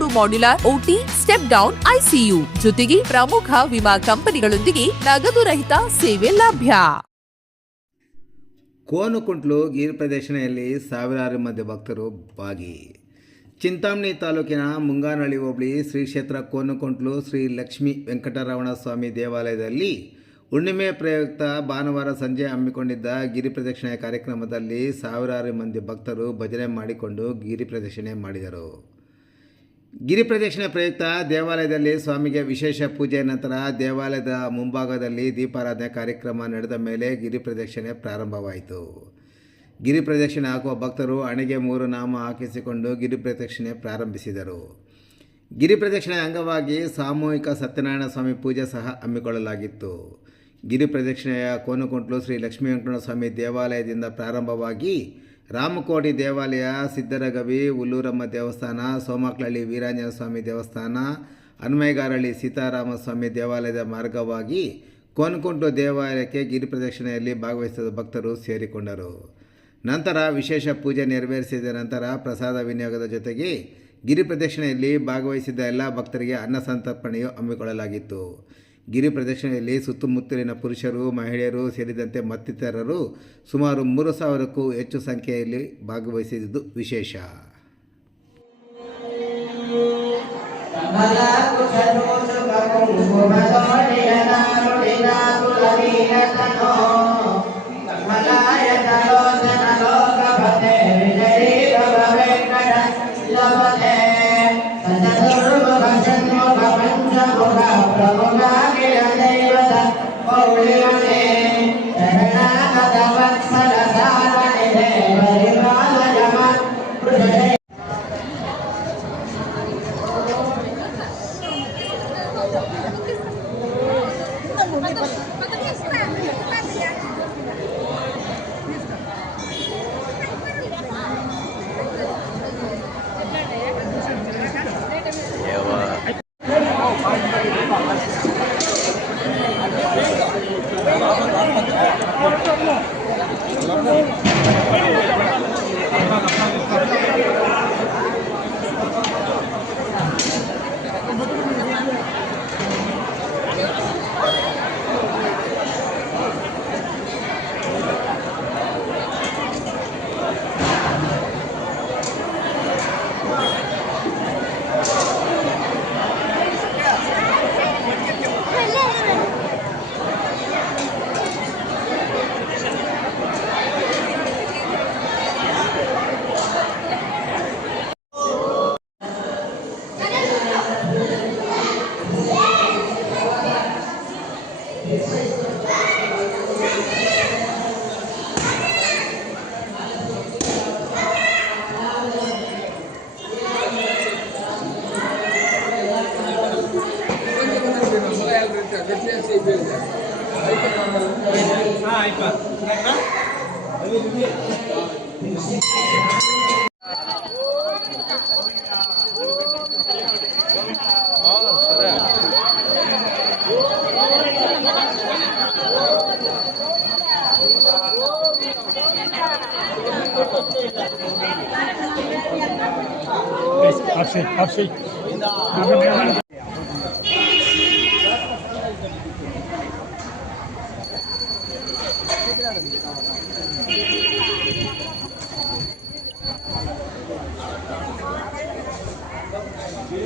ಮೂರು modular OT step down ICU ಜೊತೆಗೆ ಪ್ರಮುಖ ವಿಮಾ ಕಂಪನಿಗಳೊಂದಿಗೆ ನಗದು ರಹಿತ ಸೇವೆ ಲಭ್ಯ. ಕೋನುಕುಂಟ್ಲು ಗಿರಿ ಪ್ರದರ್ಶನೆಯಲ್ಲಿ ಸಾವಿರಾರು ಮಂದಿ ಭಕ್ತರು ಭಾಗಿ. ಚಿಂತಾಮಣಿ ತಾಲೂಕಿನ ಮುಂಗಾನಹಳ್ಳಿ ಹೋಬಳಿ ಶ್ರೀ ಕ್ಷೇತ್ರ ಕೋನುಕುಂಟ್ಲು ಶ್ರೀ ಲಕ್ಷ್ಮೀ ವೆಂಕಟರಮಣ ಸ್ವಾಮಿ ದೇವಾಲಯದಲ್ಲಿ ಹುಣ್ಣಿಮೆ ಪ್ರಯುಕ್ತ ಭಾನುವಾರ ಸಂಜೆ ಹಮ್ಮಿಕೊಂಡಿದ್ದ ಗಿರಿ ಪ್ರದಕ್ಷಿಣೆ ಕಾರ್ಯಕ್ರಮದಲ್ಲಿ ಸಾವಿರಾರು ಮಂದಿ ಭಕ್ತರು ಭಜನೆ ಮಾಡಿಕೊಂಡು ಗಿರಿ ಪ್ರದಕ್ಷಿಣೆ ಮಾಡಿದರು. ಗಿರಿ ಪ್ರದಕ್ಷಿಣೆ ಪ್ರಯುಕ್ತ ದೇವಾಲಯದಲ್ಲಿ ಸ್ವಾಮಿಗೆ ವಿಶೇಷ ಪೂಜೆ ನಂತರ ದೇವಾಲಯದ ಮುಂಭಾಗದಲ್ಲಿ ದೀಪಾರಾಧನೆ ಕಾರ್ಯಕ್ರಮ ನಡೆದ ಮೇಲೆ ಗಿರಿ ಪ್ರದಕ್ಷಿಣೆ ಪ್ರಾರಂಭವಾಯಿತು. ಗಿರಿ ಪ್ರದಕ್ಷಿಣೆ ಹಾಕುವ ಭಕ್ತರು ಹಣೆಗೆ ಮೂರು ನಾಮ ಹಾಕಿಸಿಕೊಂಡು ಗಿರಿ ಪ್ರದಕ್ಷಿಣೆ ಪ್ರಾರಂಭಿಸಿದರು. ಗಿರಿ ಪ್ರದಕ್ಷಿಣೆ ಅಂಗವಾಗಿ ಸಾಮೂಹಿಕ ಸತ್ಯನಾರಾಯಣ ಸ್ವಾಮಿ ಪೂಜೆ ಸಹ ಹಮ್ಮಿಕೊಳ್ಳಲಾಗಿತ್ತು. ಗಿರಿ ಪ್ರದಕ್ಷಿಣೆಯ ಕೋನುಕುಂಟ್ಲು ಶ್ರೀ ಲಕ್ಷ್ಮೀ ವೆಂಕಟೇಶ್ವರ ಸ್ವಾಮಿ ದೇವಾಲಯದಿಂದ ಪ್ರಾರಂಭವಾಗಿ ರಾಮಕೋಟಿ ದೇವಾಲಯ, ಸಿದ್ದರಗವಿ, ಉಲ್ಲೂರಮ್ಮ ದೇವಸ್ಥಾನ ಸೋಮಕ್ಲಹಳ್ಳಿ ವೀರಾಂಜನ ಸ್ವಾಮಿ ದೇವಸ್ಥಾನ ಹನುಮೇಗಾರಹಳ್ಳಿ ಸೀತಾರಾಮ ಸ್ವಾಮಿ ದೇವಾಲಯದ ಮಾರ್ಗವಾಗಿ ಕೋನಕುಂಟು ದೇವಾಲಯಕ್ಕೆ ಗಿರಿ ಪ್ರದಕ್ಷಿಣೆಯಲ್ಲಿ ಭಾಗವಹಿಸಿದ ಭಕ್ತರು ಸೇರಿಕೊಂಡರು. ನಂತರ ವಿಶೇಷ ಪೂಜೆ ನೆರವೇರಿಸಿದ ನಂತರ ಪ್ರಸಾದ ವಿನಿಯೋಗದ ಜೊತೆಗೆ ಗಿರಿ ಪ್ರದಕ್ಷಿಣೆಯಲ್ಲಿ ಭಾಗವಹಿಸಿದ್ದ ಎಲ್ಲ ಭಕ್ತರಿಗೆ ಅನ್ನ ಸಂತರ್ಪಣೆಯು ಹಮ್ಮಿಕೊಳ್ಳಲಾಗಿತ್ತು. ಗಿರಿ ಪ್ರದಕ್ಷಿಣೆಯಲ್ಲಿ ಸುತ್ತಮುತ್ತಲಿನ ಪುರುಷರು ಮಹಿಳೆಯರು ಸೇರಿದಂತೆ ಮತ್ತಿತರರು ಸುಮಾರು ಮೂರು ಸಾವಿರಕ್ಕೂ ಹೆಚ್ಚು ಸಂಖ್ಯೆಯಲ್ಲಿ ಭಾಗವಹಿಸಿದ್ದು ವಿಶೇಷ. Bhagavatsana Sniper. Sniper? Abschied, Abschied.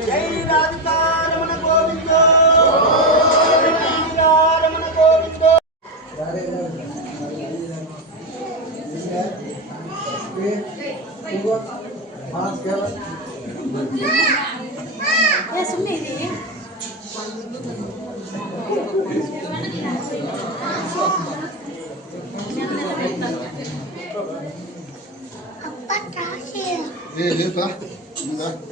జై రాధికారమణ గోవిందో రమణ గోవిందో సుమ్మే ఇది Apa terakhir? Iya, iya, Pak. Enggak.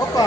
Opa.